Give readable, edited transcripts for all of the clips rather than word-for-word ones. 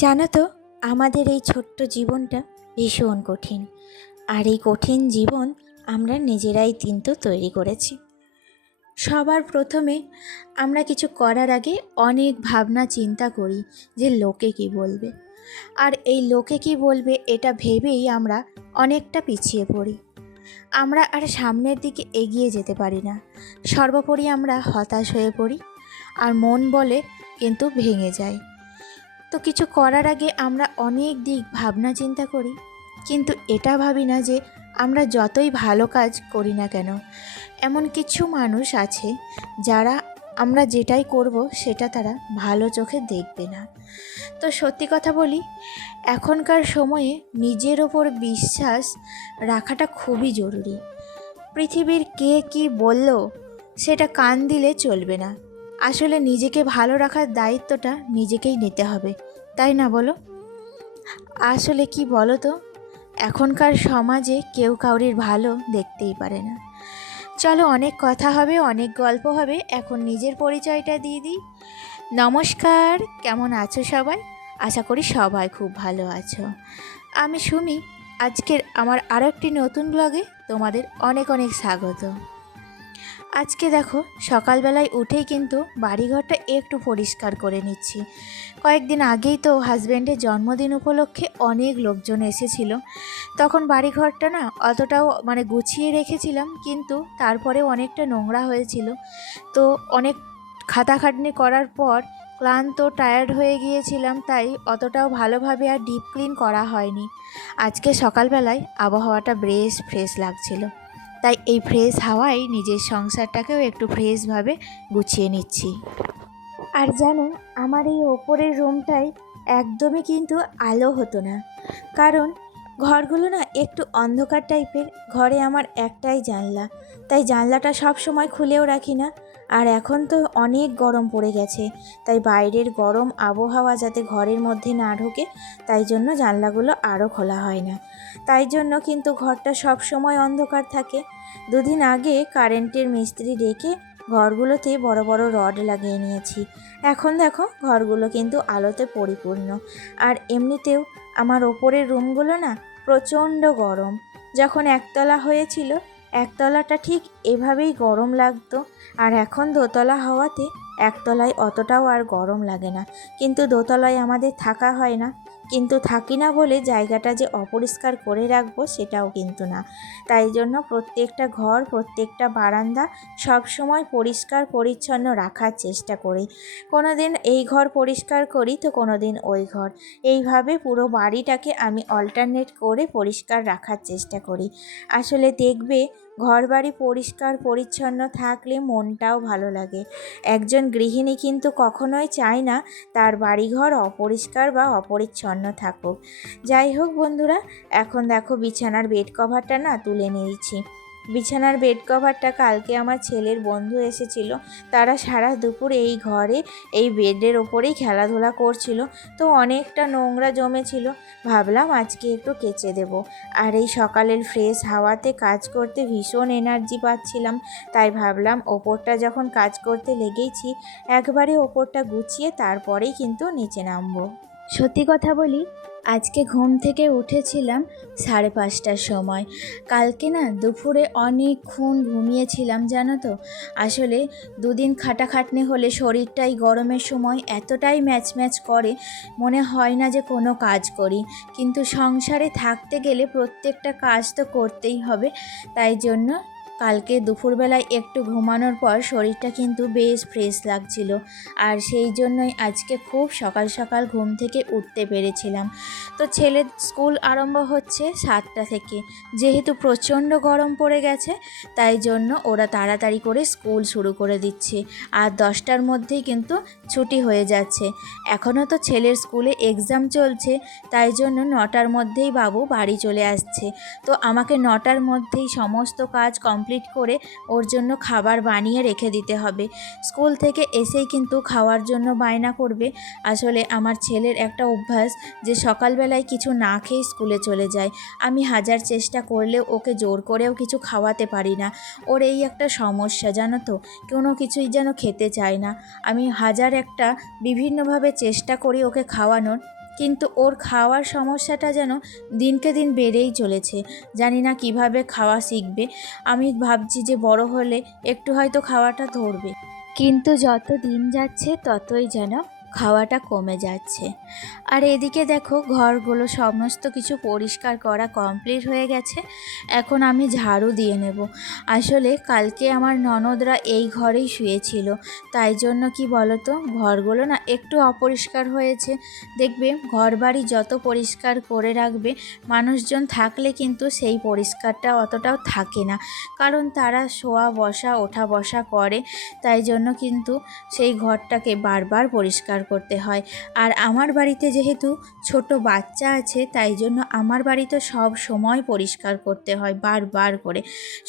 জানো তো, আমাদের এই ছোট্ট জীবনটা ভীষণ কঠিন। আর এই কঠিন জীবন আমরা নিজেরাই কিন্তু তৈরি করেছি। সবার প্রথমে আমরা কিছু করার আগে অনেক ভাবনা চিন্তা করি যে লোকে কি বলবে। আর এই লোকে কি বলবে এটা ভেবেই আমরা অনেকটা পিছিয়ে পড়ি। আমরা আর সামনের দিকে এগিয়ে যেতে পারি না। সর্বোপরি আমরা হতাশ হয়ে পড়ি আর মন বলে কিন্তু ভেঙে যায়। তো কিছু করার আগে আমরা অনেক দিক ভাবনা চিন্তা করি, কিন্তু এটা ভাবি না যে আমরা যতই ভালো কাজ করি না কেন, এমন কিছু মানুষ আছে যারা আমরা যেটাই করব সেটা তারা ভালো চোখে দেখবে না। তো সত্যি কথা বলি, এখনকার সময়ে নিজের ওপর বিশ্বাস রাখাটা খুবই জরুরি। পৃথিবীর কে কি বলল সেটা কান দিলে চলবে না। আসলে নিজেকে ভালো রাখার দায়িত্বটা নিজেকেই নিতে হবে, তাই না বলো? আসলে কি বলো তো, এখনকার সমাজে কেউ কাউরির ভালো দেখতেই পারে না। চলো, অনেক কথা হবে, অনেক গল্প হবে, এখন নিজের পরিচয়টা দিয়ে দিই। নমস্কার, কেমন আছো সবাই? আশা করি সবাই খুব ভালো আছো। আমি সুমি। আজকের আমার আরও একটি নতুন ব্লগে তোমাদের অনেক অনেক স্বাগত। আজকে দেখো, সকালবেলায় উঠেই কিন্তু বাড়িঘরটা একটু পরিষ্কার করে নিচ্ছি। কয়েকদিন আগেই তো হাজব্যান্ডের জন্মদিন উপলক্ষে অনেক লোকজন এসেছিল। তখন বাড়িঘরটা না অতটাও গুছিয়ে রেখেছিলাম, কিন্তু তারপরেও অনেকটা নোংরা হয়েছিল। তো অনেক খাটাখাটনি করার পর ক্লান্ত টায়ার্ড হয়ে গিয়েছিলাম, তাই অতটাও ভালোভাবে আর ডিপ ক্লিন করা হয়নি। আজকে সকালবেলায় আবহাওয়াটা বেশ ফ্রেশ লাগছিল, তাই এই ফ্রেশ হাওয়ায় নিজের সংসারটাকেও একটু ফ্রেশভাবে গুছিয়ে নিচ্ছি। আর জানো, আমার এই ওপরের রুমটায় একদমই কিন্তু আলো হতো না, কারণ ঘরগুলো না একটু অন্ধকার টাইপের। ঘরে আমার একটাই জানলা, তাই জানলাটা সব সময় খুলেও রাখি না। আর এখন তো অনেক গরম পড়ে গেছে, তাই বাইরের গরম আবহাওয়া যাতে ঘরের মধ্যে না ঢোকে, তাই জন্য জানলাগুলো আরও খোলা হয় না। তাই জন্য কিন্তু ঘরটা সব সময় অন্ধকার থাকে। দুদিন আগে কারেন্টের মিস্ত্রি ডেকে ঘরগুলোতে বড় বড় রড লাগিয়ে নিয়েছি। এখন দেখো, ঘরগুলো কিন্তু আলোতে পরিপূর্ণ। আর এমনিতেও আমার ওপরের রুমগুলো না প্রচণ্ড গরম। যখন একতলা হয়েছিল, একতলাটা ঠিক এভাবেই গরম লাগতো। আর এখন দোতলা হওয়াতে একতলায় অতটাও আর গরম লাগে না। কিন্তু দোতলায় আমাদের থাকা হয় না, কিন্তু থাকি না বলে জায়গাটা যে অপরিষ্কার করে রাখবো সেটাও কিন্তু না। তাই জন্য প্রত্যেকটা ঘর, প্রত্যেকটা বারান্দা সব সময় পরিষ্কার পরিচ্ছন্ন রাখার চেষ্টা করি। কোনো দিন এই ঘর পরিষ্কার করি তো কোনো দিন ওই ঘর, এইভাবে পুরো বাড়িটাকে আমি অল্টারনেট করে পরিষ্কার রাখার চেষ্টা করি। আসলে দেখবে, ঘরবাড়ি পরিষ্কার পরিচ্ছন্ন থাকলে মনটাও ভালো লাগে। একজন গৃহিণী কিন্তু কখনোই চায় না তার বাড়িঘর অপরিষ্কার বা অপরিচ্ছন্ন থাকুক। যাই হোক বন্ধুরা, এখন দেখো বিছানার বেড কভারটা না তুলে নিয়েছি। বিছানার বেড কভারটা কালকে আমার ছেলের বন্ধু এসেছিল, তারা সারা দুপুর এই ঘরে এই বেডের ওপরেই খেলাধুলা করছিল। তো অনেকটা নোংরা জমেছিল, ভাবলাম আজকে একটু কেচে দেব। আর এই সকালের ফ্রেশ হাওয়াতে কাজ করতে ভীষণ এনার্জি পাচ্ছিলাম, তাই ভাবলাম ওপরটা যখন কাজ করতে লেগেইছি, একবারে ওপরটা গুছিয়ে তারপরেই কিন্তু নিচে নামবো। সত্যি কথা বলি, আজকে ঘুম থেকে উঠেছিলাম 5:30টার সময়। কালকে না দুপুরে অনেকক্ষণ ঘুমিয়েছিলাম, জানো তো। আসলে দুদিন খাটাখাটনি হলে শরীরটাই গরমের সময় এতটাই ম্যাচ ম্যাচ করে, মনে হয় না যে কোনো কাজ করি। কিন্তু সংসারে থাকতে গেলে প্রত্যেকটা কাজ তো করতেই হবে। তাই জন্য কালকে দুপুরবেলায় একটু ঘুমানোর পর শরীরটা কিন্তু বেশ ফ্রেশ লাগছিল। আর সেই জন্যই আজকে খুব সকাল সকাল ঘুম থেকে উঠতে পেরেছিলাম। তো ছেলের স্কুল আরম্ভ হচ্ছে 7টা থেকে, যেহেতু প্রচণ্ড গরম পড়ে গেছে, তাই জন্য ওরা তাড়াতাড়ি করে স্কুল শুরু করে দিচ্ছে। আর 10টার মধ্যেই কিন্তু ছুটি হয়ে যাচ্ছে। এখনও তো ছেলের স্কুলে এক্সাম চলছে, তাই জন্য 9টার মধ্যেই বাবু বাড়ি চলে আসছে। তো আমাকে 9টার মধ্যেই সমস্ত কাজ কমপ্লিট করে ওর জন্য খাবার বানিয়ে রেখে দিতে হবে। স্কুল থেকে এসেই কিন্তু খাওয়ার জন্য বায়না করবে। আসলে আমার ছেলের একটা অভ্যাস যে সকালবেলায় কিছু না খেয়ে স্কুলে চলে যায়। আমি হাজার চেষ্টা করলেও ওকে জোর করেও কিছু খাওয়াতে পারি না। ওর এই একটা সমস্যা, জানো তো, কোনো কিছুই যেন খেতে চায় না। আমি হাজার একটা বিভিন্নভাবে চেষ্টা করি ওকে খাওয়ানোর, কিন্তু ওর খাওয়ার সমস্যাটা যেন দিনকে দিন বেড়েই চলেছে। জানি না কিভাবে খাওয়া শিখবে। আমি ভাবছি যে বড় হলে একটু হয়তো খাওয়াটা ধরবে, কিন্তু যত দিন যাচ্ছে ততই যেন খাওয়াটা কমে যাচ্ছে। আর এদিকে দেখো ঘরগুলো সমস্ত কিছু পরিষ্কার করা কমপ্লিট হয়ে গেছে। এখন আমি ঝাড়ু দিয়ে নেব। আসলে কালকে আমার ননদরা এই ঘরেই শুয়েছিল, তাই জন্য কি বলো তো, ঘরগুলো না একটু অপরিষ্কার হয়েছে। দেখবে ঘর বাড়ি যত পরিষ্কার করে রাখবে, মানুষজন থাকলে কিন্তু সেই পরিষ্কারটা অতটাও থাকে না, কারণ তারা শোয়া বসা ওঠা বসা করে, তাই জন্য কিন্তু সেই ঘরটাকে বারবার পরিষ্কার করতে হয়। আর আমার বাড়িতে যেহেতু ছোট বাচ্চা আছে, তাই জন্য আমার বাড়িতে সব সময় পরিষ্কার করতে হয় বারবার করে।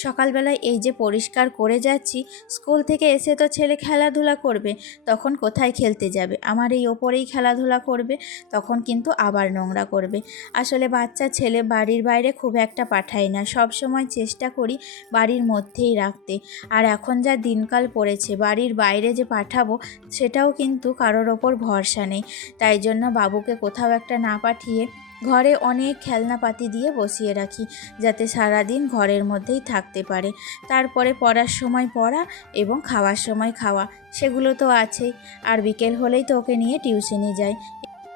সকালবেলায় এই যে পরিষ্কার করে যাচ্ছি, স্কুল থেকে এসে তো ছেলে খেলাধুলা করবে, তখন কোথায় খেলতে যাবে, আমার এই ওপরেই খেলাধুলা করবে, তখন কিন্তু আবার নোংরা করবে। আসলে বাচ্চা ছেলে বাড়ির বাইরে খুব একটা পাঠাই না, সব সময় চেষ্টা করি বাড়ির মধ্যেই রাখতে। আর এখন যা দিনকাল পড়েছে, বাড়ির বাইরে যে পাঠাবো সেটাও কিন্তু কারোর ওপর ভরসা নেই। তাই জন্য বাবুকে কোথাও একটা না পাঠিয়ে ঘরে অনেক খেলনাপাতি দিয়ে বসিয়ে রাখি, যাতে সারাদিন ঘরের মধ্যেই থাকতে পারে। তারপরে পড়ার সময় পড়া এবং খাওয়ার সময় খাওয়া, সেগুলো তো আছেই। আর বিকেল হলেই তো ওকে নিয়ে টিউশনে যাই।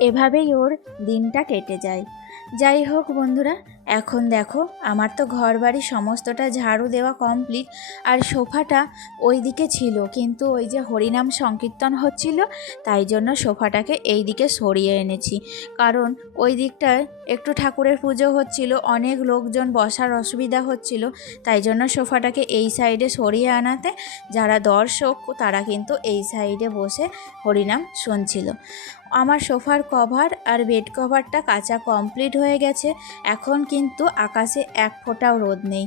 এভাবেই ওর দিনটা কেটে যায়। যাই হোক বন্ধুরা, এখন দেখো আমার তো ঘর বাড়ি সমস্তটা ঝাড়ু দেওয়া কমপ্লিট। আর সোফাটা ওই দিকে ছিল, কিন্তু ওই যে হরিনাম সংকীর্তন হচ্ছিল, তাই জন্য সোফাটাকে এই দিকে সরিয়ে এনেছি। কারণ ওই দিকটায় একটু ঠাকুরের পুজো হচ্ছিল, অনেক লোকজন বসার অসুবিধা হচ্ছিল, তাই জন্য সোফাটাকে এই সাইডে সরিয়ে আনাতে যারা দর্শক তারা কিন্তু এই সাইডে বসে হরিনাম শুনছিল। আমার সোফার কভার আর বেড কভারটা কাচা কমপ্লিট হয়ে গেছে। এখন কিন্তু আকাশে এক ফোঁটাও রোদ নেই।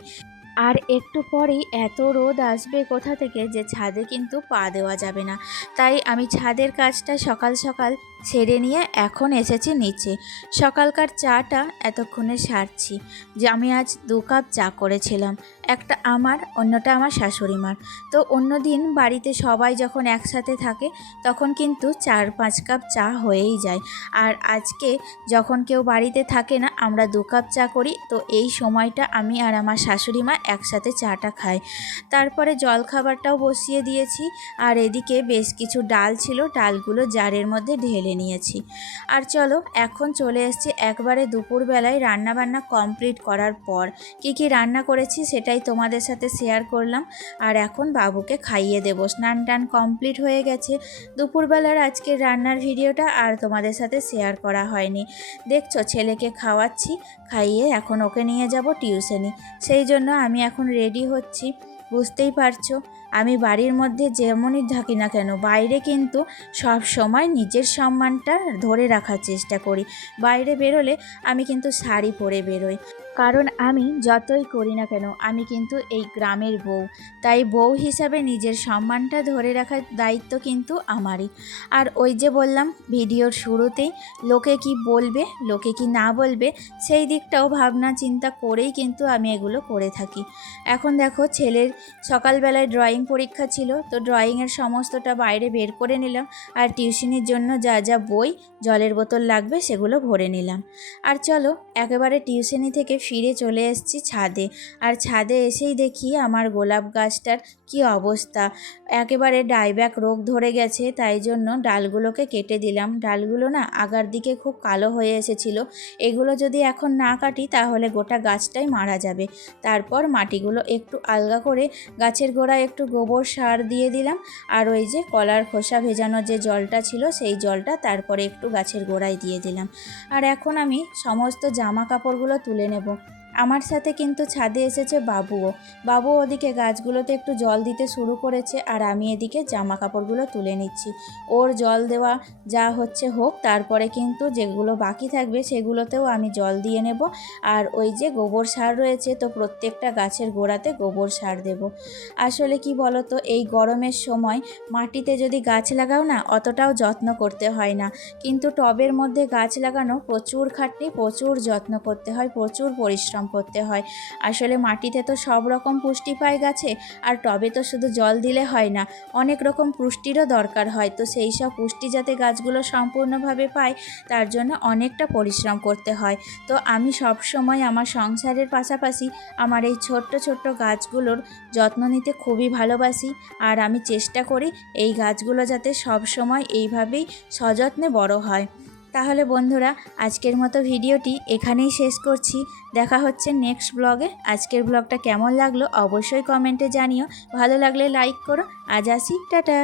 আর একটু পরেই এত রোদ আসবে কোথা থেকে যে ছাদে কিন্তু পা দেওয়া যাবে না। তাই আমি ছাদের কাজটা সকাল সকাল ছেড়ে নিয়ে এখন এসেছি নিচে। সকালকার চাটা এতক্ষণে সারছি। যে আমি আজ 2 কাপ চা করেছিলাম, একটা আমার, অন্যটা আমার শাশুড়ি মার। তো অন্য দিন বাড়িতে সবাই যখন একসাথে থাকে তখন কিন্তু 4-5 কাপ চা হয়েই যায়। আর আজকে যখন কেউ বাড়িতে থাকে না, আমরা 2 কাপ চা করি। তো এই সময়টা আমি আর আমার শাশুড়ি মা একসাথে চাটা খাই। তারপরে জলখাবারটাও বসিয়ে দিয়েছি। আর এদিকে বেশ কিছু ডাল ছিল, ডালগুলো জারের মধ্যে ঢেলে নিয়েছি। আর চলো এখন চলে এসেছি একবারে দুপুরবেলায় রান্নাবান্না কমপ্লিট করার পর। কি রান্না করেছি সেটাই তোমাদের সাথে শেয়ার করলাম। আর এখন বাবুকে খাইয়ে দেবো। স্নান টান কমপ্লিট হয়ে গেছে। দুপুরবেলার আজকের রান্নার ভিডিওটা আর তোমাদের সাথে শেয়ার করা হয়নি। দেখছো ছেলেকে খাওয়াচ্ছি, খাইয়ে এখন ওকে নিয়ে যাব টিউশনি। সেই জন্য আমি এখন রেডি হচ্ছি। বুঝতেই পারছো, আমি বাড়ির মধ্যে যেমনই থাকি না কেন, বাইরে কিন্তু সব সময় নিজের সম্মানটা ধরে রাখার চেষ্টা করি। বাইরে বেরোলে আমি কিন্তু শাড়ি পরে বেরোই, কারণ আমি যতই করি না কেন আমি কিন্তু এই গ্রামের বউ। তাই বউ হিসাবে নিজের সম্মানটা ধরে রাখার দায়িত্ব কিন্তু আমারই। আর ওই যে বললাম ভিডিওর শুরুতেই, লোকে কি বলবে, লোকে কি না বলবে, সেই দিকটাও ভাবনা চিন্তা করেই কিন্তু আমি এগুলো করে থাকি। এখন দেখো ছেলের সকালবেলায় ড্রয়িং পরীক্ষা ছিল, তো ড্রয়িংয়ের সমস্তটা বাইরে বের করে নিলাম। আর টিউশনির জন্য যা যা বই, জলের বোতল লাগবে সেগুলো ভরে নিলাম। আর চলো একেবারে টিউশনি থেকে ফিরে চলে এসেছি ছাদে। আর ছাদে এসেই দেখি আমার গোলাপ গাছটার কি অবস্থা, একেবারে ডাইব্যাক রোগ ধরে গেছে। তাই জন্য ডালগুলোকে কেটে দিলাম। ডালগুলো না আগার দিকে খুব কালো হয়ে এসেছিল। এগুলো যদি এখন না কাটি তাহলে গোটা গাছটাই মারা যাবে। তারপর মাটিগুলো একটু আলগা করে গাছের গোড়ায় একটু গোবর সার দিয়ে দিলাম। আর ওই যে কলার খোসা ভেজানো যে জলটা ছিল সেই জলটা তারপরে একটু গাছের গোড়ায় দিয়ে দিলাম। আর এখন আমি সমস্ত জামা কাপড়গুলো তুলে নেব। আমার সাথে কিন্তু ছাদে এসেছে বাবু ওদিকে গাছগুলোতে একটু জল দিতে শুরু করেছে, আর আমি এদিকে জামা কাপড়গুলো তুলে নিচ্ছি। ওর জল দেওয়া যা হচ্ছে হোক, তারপরে কিন্তু যেগুলো বাকি থাকবে সেগুলোতেও আমি জল দিয়ে নেব। আর ওই যে গোবর সার রয়েছে, তো প্রত্যেকটা গাছের গোড়াতে গোবর সার দেব। আসলে কি বলো তো, এই গরমের সময় মাটিতে যদি গাছ লাগাও না, অতটাও যত্ন করতে হয় না, কিন্তু টবের মধ্যে গাছ লাগানো প্রচুর খাটনি, প্রচুর যত্ন করতে হয়, প্রচুর পরিশ্রম পরিশ্রম করতে হয়। আসলে মাটিতে তো সব রকম পুষ্টি পায় গাছে, আর টবে তো শুধু জল দিলে হয় না, অনেক রকম পুষ্টিরও দরকার হয়। তো সেই সব পুষ্টি যাতে গাছগুলো সম্পূর্ণভাবে পায় তার জন্য অনেকটা পরিশ্রম করতে হয়। তো আমি সব সময় আমার সংসারের পাশাপাশি আমার এই ছোট্ট ছোট্ট গাছগুলোর যত্ন নিতে খুবই ভালোবাসি। আর আমি চেষ্টা করি এই গাছগুলো যাতে সব সময় এইভাবেই সযত্নে বড় হয়। তাহলে বন্ধুরা, আজকের মতো ভিডিওটি এখানেই শেষ করছি। দেখা হচ্ছে নেক্সট ব্লগে। আজকের ব্লগটা কেমন লাগলো অবশ্যই কমেন্টে জানিও। ভালো লাগলে লাইক করো। আজ আসি, টাটা।